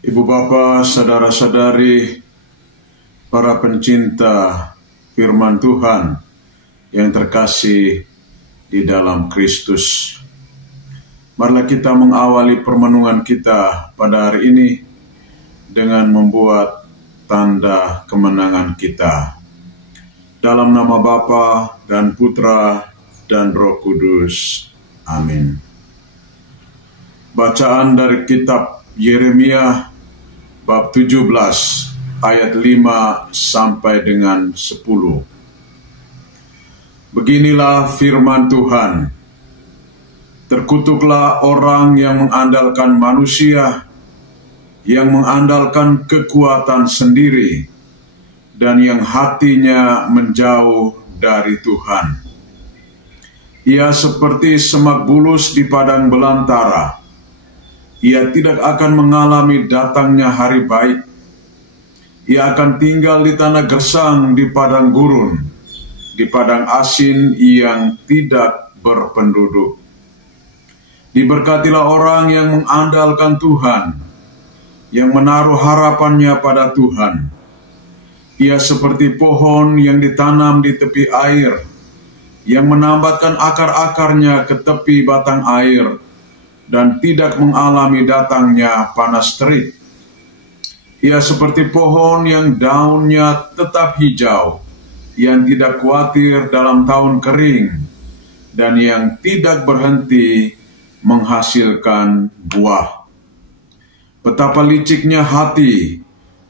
Ibu Bapa, saudara-saudari, para pencinta firman Tuhan yang terkasih di dalam Kristus. Marilah kita mengawali permenungan kita pada hari ini dengan membuat tanda kemenangan kita. Dalam nama Bapa dan Putra dan Roh Kudus. Amin. Bacaan dari kitab Yeremia bab 17 ayat 5 sampai dengan 10. Beginilah firman Tuhan. Terkutuklah orang yang mengandalkan manusia, yang mengandalkan kekuatan sendiri, dan yang hatinya menjauh dari Tuhan. Ia seperti semak bulus di padang belantara. Ia tidak akan mengalami datangnya hari baik. Ia akan tinggal di tanah gersang di padang gurun, di padang asin yang tidak berpenduduk. Diberkatilah orang yang mengandalkan Tuhan, yang menaruh harapannya pada Tuhan. Ia seperti pohon yang ditanam di tepi air, yang menambatkan akar-akarnya ke tepi batang air, dan tidak mengalami datangnya panas terik. Ia seperti pohon yang daunnya tetap hijau, yang tidak khawatir dalam tahun kering, dan yang tidak berhenti menghasilkan buah. Betapa liciknya hati,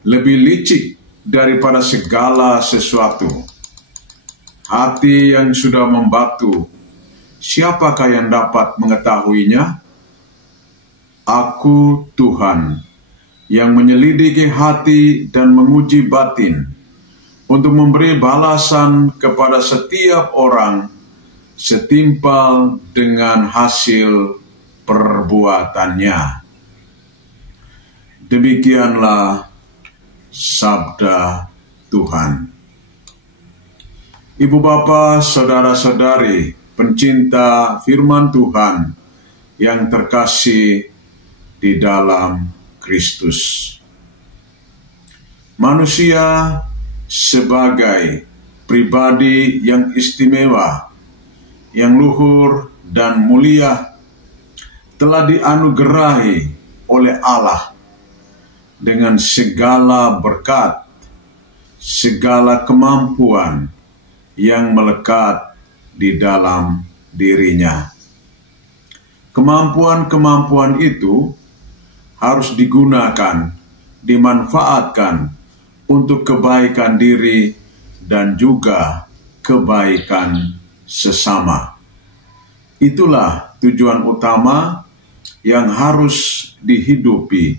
lebih licik daripada segala sesuatu. Hati yang sudah membatu, siapakah yang dapat mengetahuinya? Aku Tuhan, yang menyelidiki hati dan menguji batin, untuk memberi balasan kepada setiap orang setimpal dengan hasil perbuatannya. Demikianlah sabda Tuhan. Ibu bapa, saudara-saudari, pencinta firman Tuhan yang terkasih di dalam Kristus. Manusia sebagai pribadi yang istimewa, yang luhur dan mulia, telah dianugerahi oleh Allah dengan segala berkat, segala kemampuan yang melekat di dalam dirinya. Kemampuan-kemampuan itu harus digunakan, dimanfaatkan untuk kebaikan diri dan juga kebaikan sesama. Itulah tujuan utama yang harus dihidupi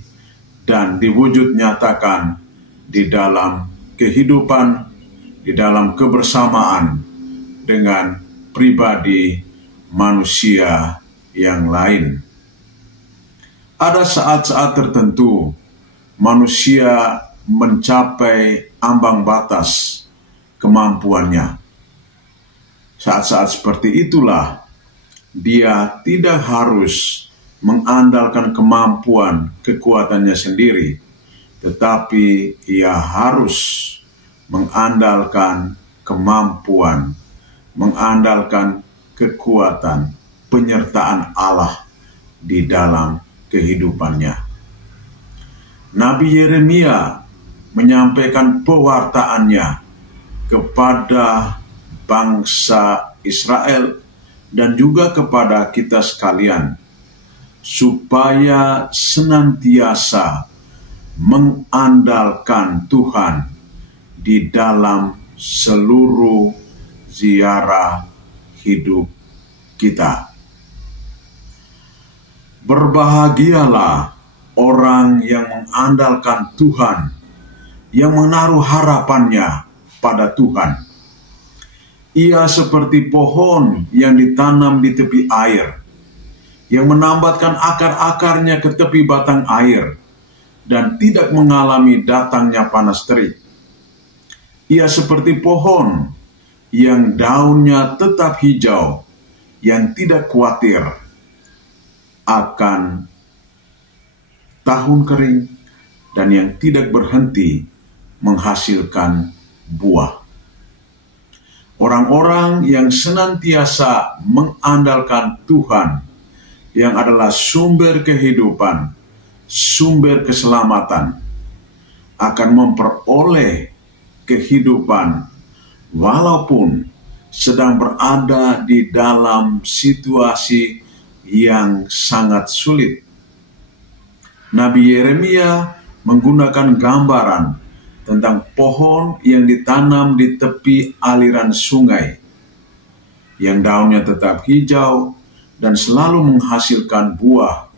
dan diwujud nyatakan di dalam kehidupan, di dalam kebersamaan dengan pribadi manusia yang lain. Ada saat-saat tertentu manusia mencapai ambang batas kemampuannya. Saat-saat seperti itulah dia tidak harus mengandalkan kemampuan kekuatannya sendiri, tetapi ia harus mengandalkan kemampuan, mengandalkan kekuatan, penyertaan Allah di dalam kehidupannya. Nabi Yeremia menyampaikan pewartaannya kepada bangsa Israel dan juga kepada kita sekalian, supaya senantiasa mengandalkan Tuhan di dalam seluruh ziarah hidup kita. Berbahagialah orang yang mengandalkan Tuhan, yang menaruh harapannya pada Tuhan. Ia seperti pohon yang ditanam di tepi air, yang menambatkan akar-akarnya ke tepi batang air, dan tidak mengalami datangnya panas terik. Ia seperti pohon yang daunnya tetap hijau, yang tidak khawatir akan tahun kering dan yang tidak berhenti menghasilkan buah. Orang-orang yang senantiasa mengandalkan Tuhan, yang adalah sumber kehidupan, sumber keselamatan, akan memperoleh kehidupan walaupun sedang berada di dalam situasi yang sangat sulit. Nabi Yeremia menggunakan gambaran tentang pohon yang ditanam di tepi aliran sungai, yang daunnya tetap hijau dan selalu menghasilkan buah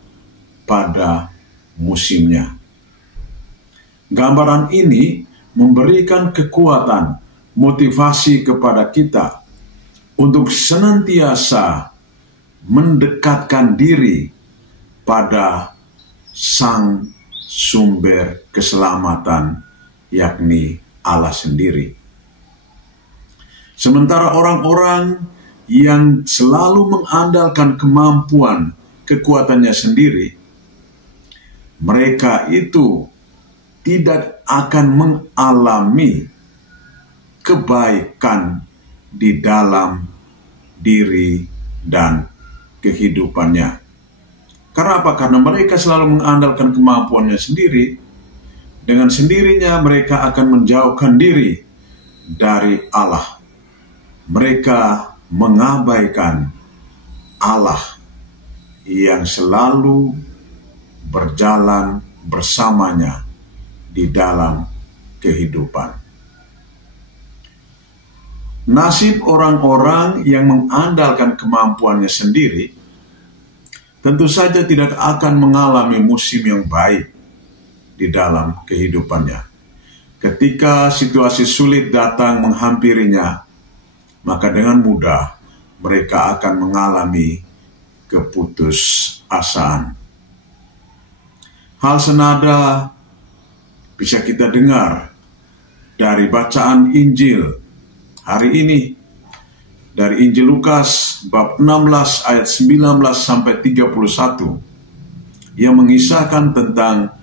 pada musimnya. Gambaran ini memberikan kekuatan, motivasi kepada kita untuk senantiasa mendekatkan diri pada Sang sumber keselamatan, yakni Allah sendiri. Sementara orang-orang yang selalu mengandalkan kemampuan, kekuatannya sendiri, mereka itu tidak akan mengalami kebaikan di dalam diri dan kehidupannya. Karena apa? Karena mereka selalu mengandalkan kemampuannya sendiri. Dengan sendirinya mereka akan menjauhkan diri dari Allah. Mereka mengabaikan Allah yang selalu berjalan bersamanya di dalam kehidupan. Nasib orang-orang yang mengandalkan kemampuannya sendiri tentu saja tidak akan mengalami musim yang baik di dalam kehidupannya. Ketika situasi sulit datang menghampirinya, maka dengan mudah mereka akan mengalami keputusasaan. Hal senada bisa kita dengar dari bacaan Injil hari ini, dari Injil Lukas bab 16 ayat 19 sampai 31, yang mengisahkan tentang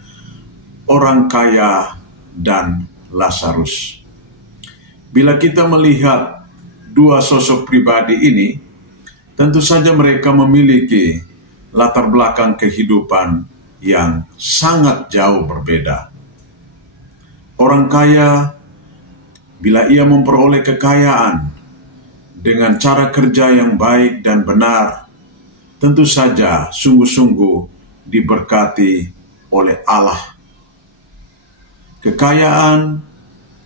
orang kaya dan Lazarus. Bila kita melihat dua sosok pribadi ini, tentu saja mereka memiliki latar belakang kehidupan yang sangat jauh berbeda. Orang kaya, bila ia memperoleh kekayaan dengan cara kerja yang baik dan benar, tentu saja sungguh-sungguh diberkati oleh Allah. Kekayaan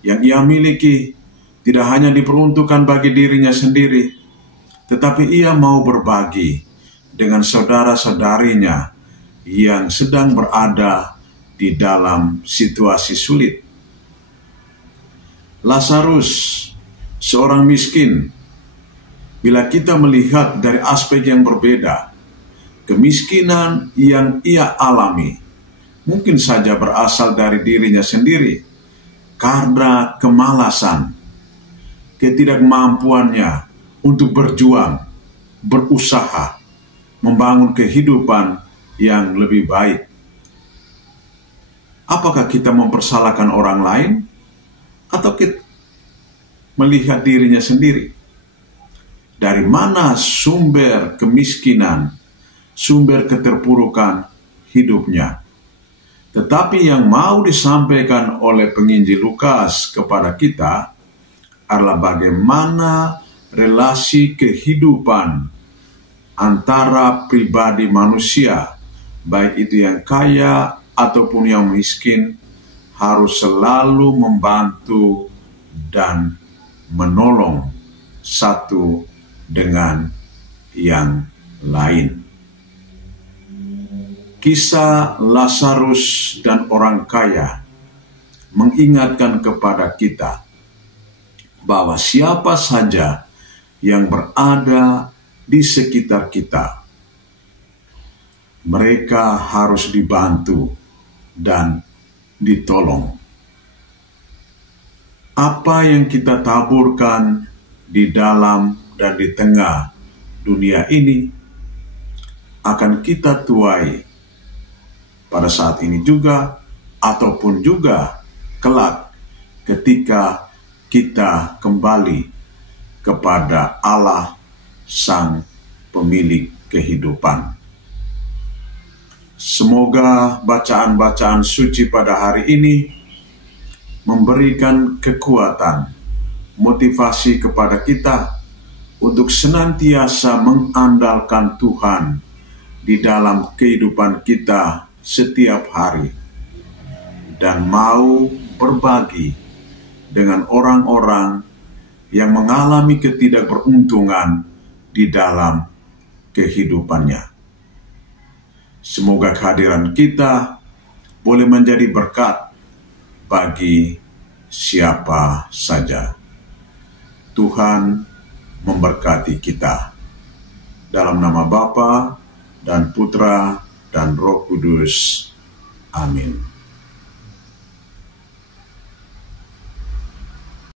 yang ia miliki tidak hanya diperuntukkan bagi dirinya sendiri, tetapi ia mau berbagi dengan saudara-saudarinya yang sedang berada di dalam situasi sulit. Lazarus, seorang miskin, bila kita melihat dari aspek yang berbeda, kemiskinan yang ia alami mungkin saja berasal dari dirinya sendiri karena kemalasan, ketidakmampuannya untuk berjuang, berusaha, membangun kehidupan yang lebih baik. Apakah kita mempersalahkan orang lain atau kita melihat dirinya sendiri? Dari mana sumber kemiskinan, sumber keterpurukan hidupnya? Tetapi yang mau disampaikan oleh penginjil Lukas kepada kita adalah bagaimana relasi kehidupan antara pribadi manusia, baik itu yang kaya ataupun yang miskin, harus selalu membantu dan menolong satu dengan yang lain. Kisah Lazarus dan orang kaya mengingatkan kepada kita bahwa siapa saja yang berada di sekitar kita, mereka harus dibantu dan ditolong. Apa yang kita taburkan di dalam dan di tengah dunia ini akan kita tuai pada saat ini juga ataupun juga kelak ketika kita kembali kepada Allah Sang Pemilik kehidupan. Semoga bacaan-bacaan suci pada hari ini memberikan kekuatan, motivasi kepada kita untuk senantiasa mengandalkan Tuhan di dalam kehidupan kita setiap hari, dan mau berbagi dengan orang-orang yang mengalami ketidakberuntungan di dalam kehidupannya. Semoga kehadiran kita boleh menjadi berkat bagi siapa saja. Tuhan memberkati kita. Dalam nama Bapa dan Putra dan Roh Kudus. Amin.